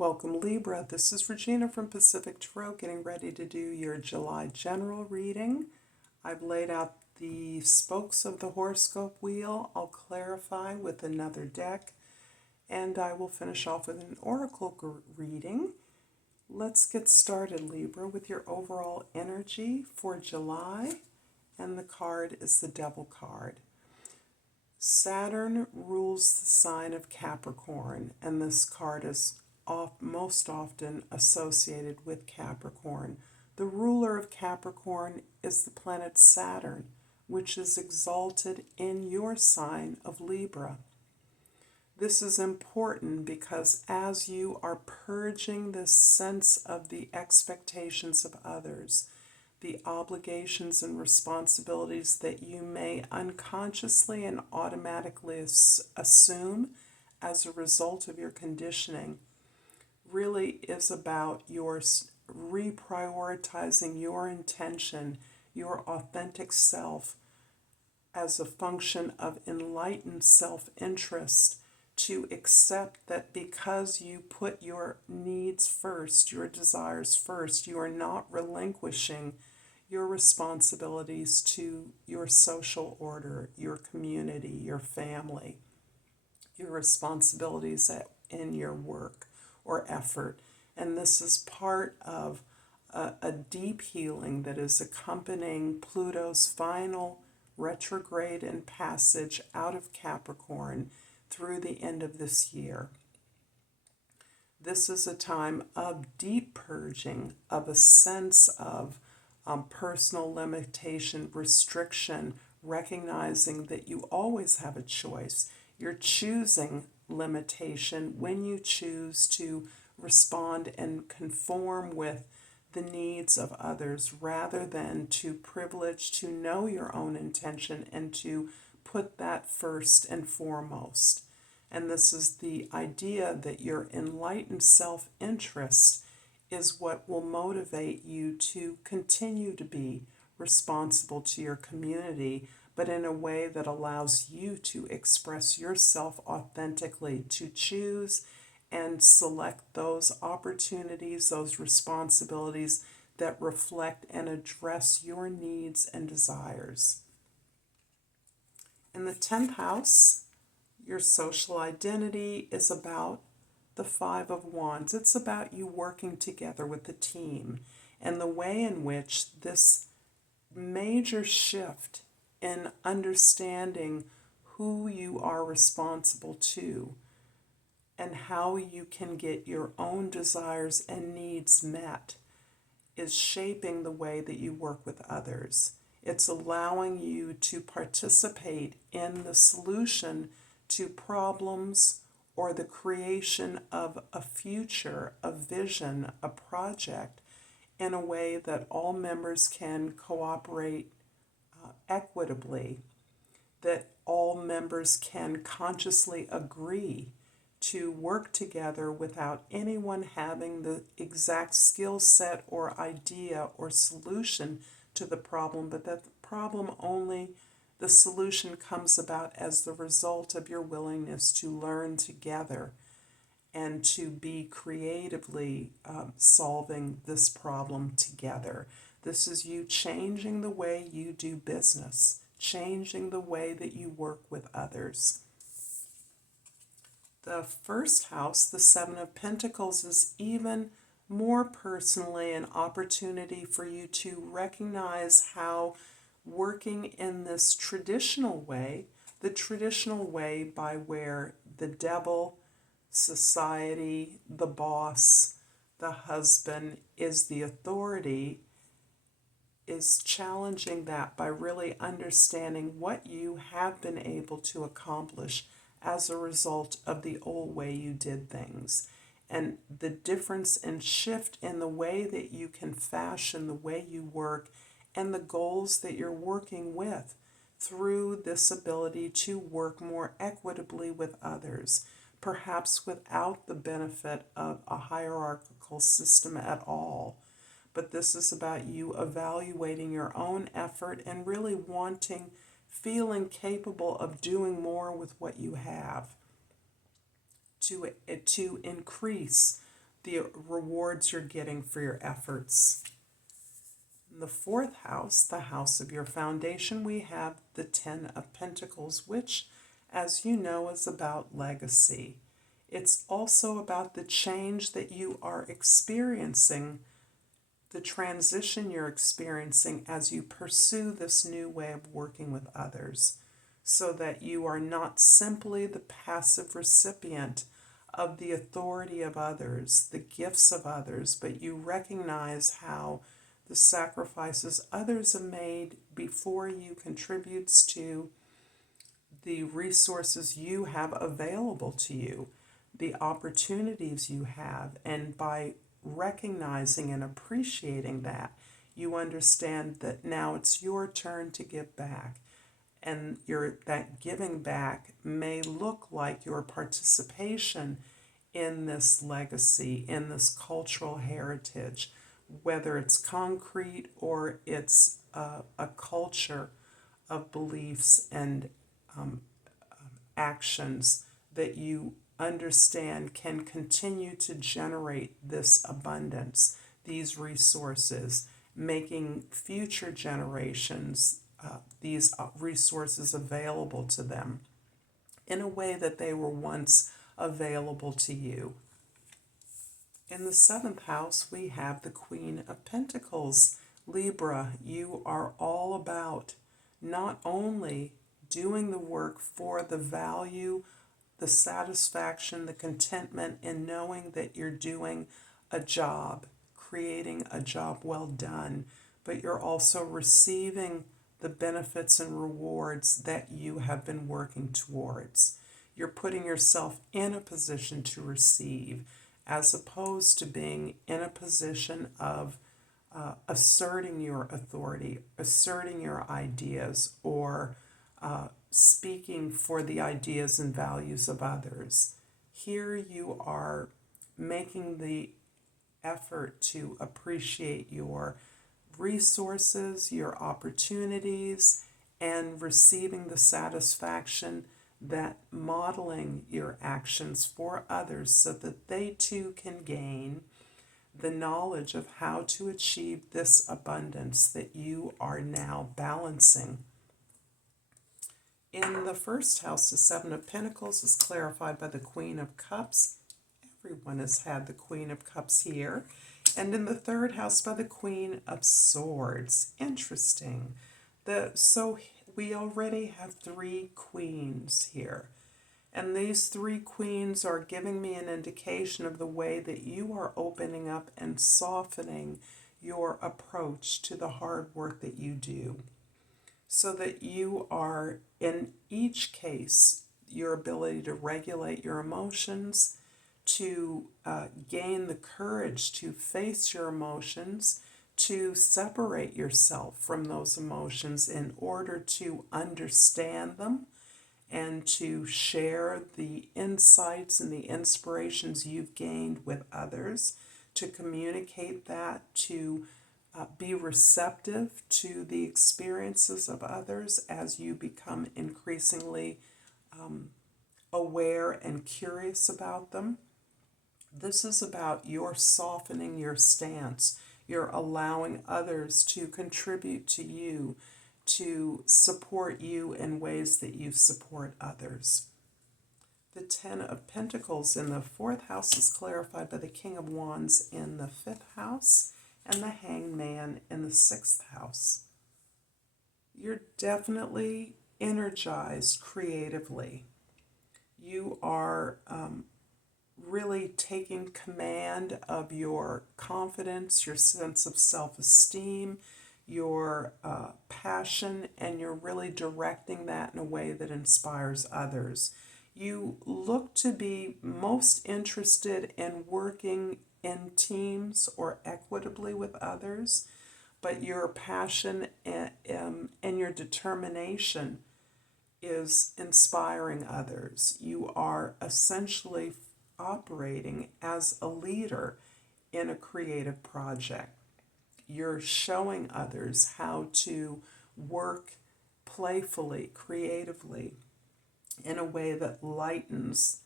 Welcome Libra, this is Regina from Pacific Tarot getting ready to do your July general reading. I've laid out the spokes of the horoscope wheel. I'll clarify with another deck and I will finish off with an oracle reading. Let's get started, Libra, with your overall energy for July, and the card is the Devil card. Saturn rules the sign of Capricorn, and this card is most often associated with Capricorn. The ruler of Capricorn is the planet Saturn, which is exalted in your sign of Libra. This is important because as you are purging this sense of the expectations of others, the obligations and responsibilities that you may unconsciously and automatically assume as a result of your conditioning, really is about your reprioritizing your intention, your authentic self, as a function of enlightened self-interest, to accept that because you put your needs first, your desires first, you are not relinquishing your responsibilities to your social order, your community, your family, your responsibilities in your work or effort. And this is part of a deep healing that is accompanying Pluto's final retrograde and passage out of Capricorn through the end of this year. This is a time of deep purging, of a sense of personal limitation, restriction, recognizing that you always have a choice. You're choosing limitation when you choose to respond and conform with the needs of others rather than to privilege to know your own intention and to put that first and foremost. And this is the idea that your enlightened self-interest is what will motivate you to continue to be responsible to your community, but in a way that allows you to express yourself authentically, to choose and select those opportunities, those responsibilities that reflect and address your needs and desires. In the 10th house, your social identity is about the Five of Wands. It's about you working together with the team, and the way in which this major shift in understanding who you are responsible to and how you can get your own desires and needs met is shaping the way that you work with others. It's allowing you to participate in the solution to problems or the creation of a future, a vision, a project in a way that all members can cooperate equitably, that all members can consciously agree to work together without anyone having the exact skill set or idea or solution to the problem, but that the solution comes about as the result of your willingness to learn together and to be creatively solving this problem together. This is you changing the way you do business, changing the way that you work with others. The first house, the Seven of Pentacles, is even more personally an opportunity for you to recognize how working in this traditional way, the traditional way by where the devil, society, the boss, the husband is the authority, is challenging that by really understanding what you have been able to accomplish as a result of the old way you did things, and the difference and shift in the way that you can fashion the way you work and the goals that you're working with through this ability to work more equitably with others, perhaps without the benefit of a hierarchical system at all. But this is about you evaluating your own effort and really feeling capable of doing more with what you have to increase the rewards you're getting for your efforts. In the fourth house, the house of your foundation, we have the Ten of Pentacles, which, as you know, is about legacy. It's also about the change that you are experiencing, the transition you're experiencing as you pursue this new way of working with others, so that you are not simply the passive recipient of the authority of others, the gifts of others, but you recognize how the sacrifices others have made before you contributes to the resources you have available to you, the opportunities you have, and by recognizing and appreciating that, you understand that now it's your turn to give back. And that giving back may look like your participation in this legacy, in this cultural heritage, whether it's concrete or it's a culture of beliefs and actions that you understand can continue to generate this abundance, these resources, making future generations these resources available to them in a way that they were once available to you. In the seventh house, we have the Queen of Pentacles. Libra, you are all about not only doing the work for the value, the satisfaction, the contentment in knowing that you're doing a job, creating a job well done, but you're also receiving the benefits and rewards that you have been working towards. You're putting yourself in a position to receive, as opposed to being in a position of asserting your authority, asserting your ideas, or speaking for the ideas and values of others. Here you are making the effort to appreciate your resources, your opportunities, and receiving the satisfaction that modeling your actions for others so that they too can gain the knowledge of how to achieve this abundance that you are now balancing. In the first house, the Seven of Pentacles is clarified by the Queen of Cups. Everyone has had the Queen of Cups here. And in the third house by the Queen of Swords. Interesting. So we already have three queens here. And these three queens are giving me an indication of the way that you are opening up and softening your approach to the hard work that you do. So that you are, in each case, your ability to regulate your emotions, to gain the courage to face your emotions, to separate yourself from those emotions in order to understand them and to share the insights and the inspirations you've gained with others, to communicate that, to be receptive to the experiences of others as you become increasingly aware and curious about them. This is about your softening your stance. You're allowing others to contribute to you, to support you in ways that you support others. The Ten of Pentacles in the fourth house is clarified by the King of Wands in the fifth house and the Hanged Man in the sixth house. You're definitely energized creatively. You are really taking command of your confidence, your sense of self-esteem, your passion, and you're really directing that in a way that inspires others. You look to be most interested in working in teams or equitably with others, but your passion and your determination is inspiring others. You are essentially operating as a leader in a creative project. You're showing others how to work playfully, creatively, in a way that lightens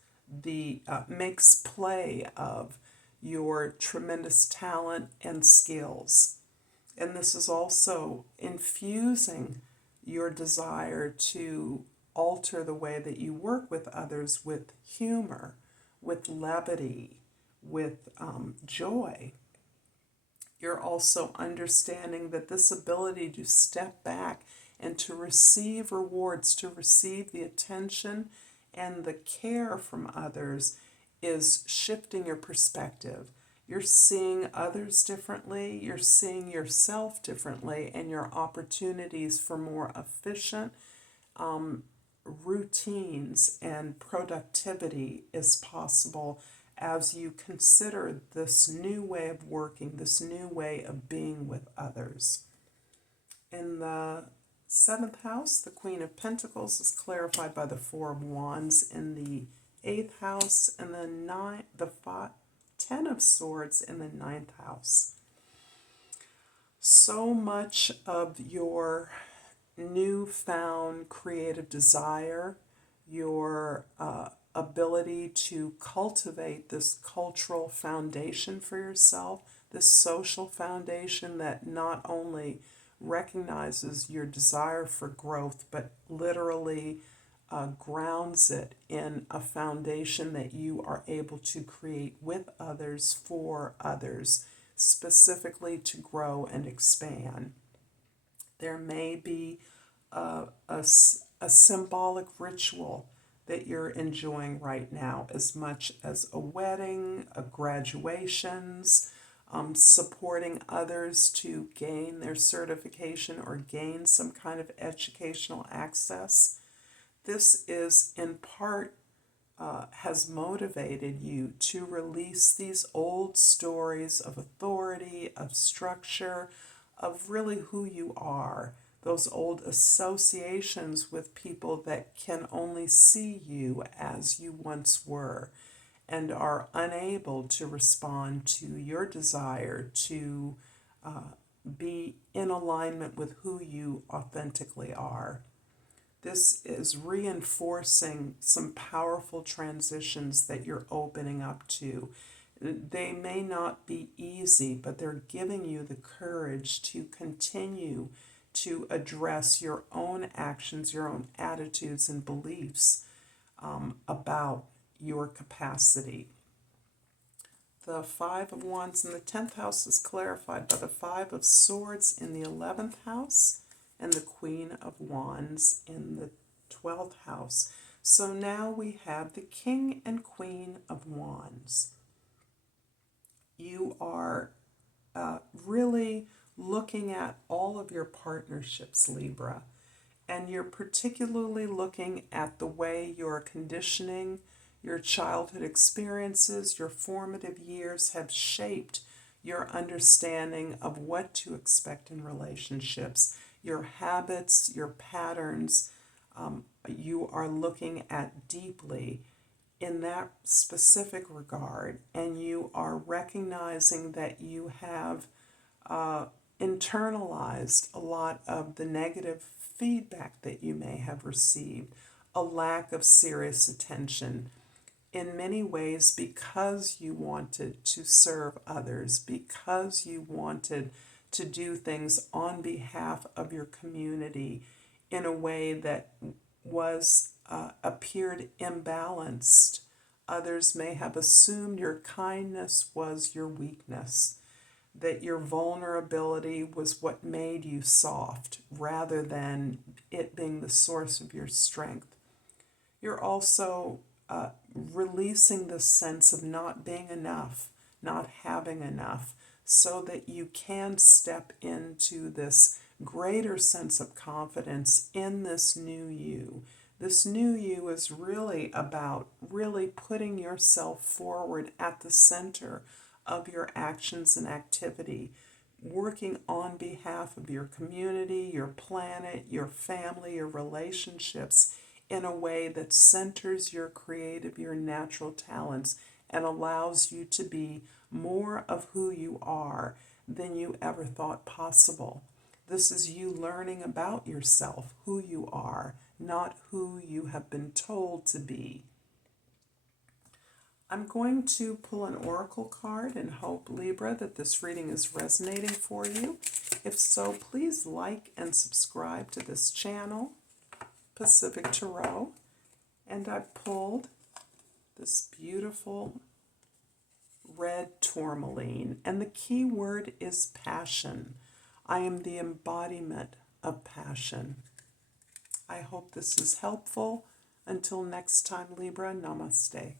makes play of your tremendous talent and skills. And this is also infusing your desire to alter the way that you work with others with humor, with levity, with joy. You're also understanding that this ability to step back and to receive rewards, to receive the attention and the care from others is shifting your perspective. You're seeing others differently, you're seeing yourself differently, and your opportunities for more efficient routines and productivity is possible as you consider this new way of working, this new way of being with others. In the 7th house, the Queen of Pentacles is clarified by the Four of Wands in the 8th house, and the 10 of Swords in the 9th house. So much of your newfound creative desire, your ability to cultivate this cultural foundation for yourself, this social foundation that not only recognizes your desire for growth, but literally grounds it in a foundation that you are able to create with others, for others, specifically to grow and expand. There may be a symbolic ritual that you're enjoying right now, as much as a wedding, a graduations, supporting others to gain their certification or gain some kind of educational access. This is in part has motivated you to release these old stories of authority, of structure, of really who you are, those old associations with people that can only see you as you once were and are unable to respond to your desire to be in alignment with who you authentically are. This is reinforcing some powerful transitions that you're opening up to. They may not be easy, but they're giving you the courage to continue to address your own actions, your own attitudes and beliefs about your capacity. The 5 of Wands in the 10th house is clarified by the 5 of Swords in the 11th house and the Queen of Wands in the 12th house. So now we have the King and Queen of Wands. You are really looking at all of your partnerships, Libra, and you're particularly looking at the way your conditioning, your childhood experiences, your formative years have shaped your understanding of what to expect in relationships, your habits, your patterns. You are looking at deeply in that specific regard, and you are recognizing that you have internalized a lot of the negative feedback that you may have received, a lack of serious attention, in many ways because you wanted to serve others, because you wanted to do things on behalf of your community in a way that was appeared imbalanced. Others may have assumed your kindness was your weakness, that your vulnerability was what made you soft rather than it being the source of your strength. You're also releasing the sense of not being enough, not having enough, so that you can step into this greater sense of confidence in this new you. This new you is really about really putting yourself forward at the center of your actions and activity, working on behalf of your community, your planet, your family, your relationships in a way that centers your creative, your natural talents, and allows you to be more of who you are than you ever thought possible. This is you learning about yourself, who you are, not who you have been told to be. I'm going to pull an oracle card and hope, Libra, that this reading is resonating for you. If so, please like and subscribe to this channel, Pacific Tarot. And I pulled this beautiful red tourmaline, and the key word is passion. I am the embodiment of passion. I hope this is helpful. Until next time, Libra, namaste.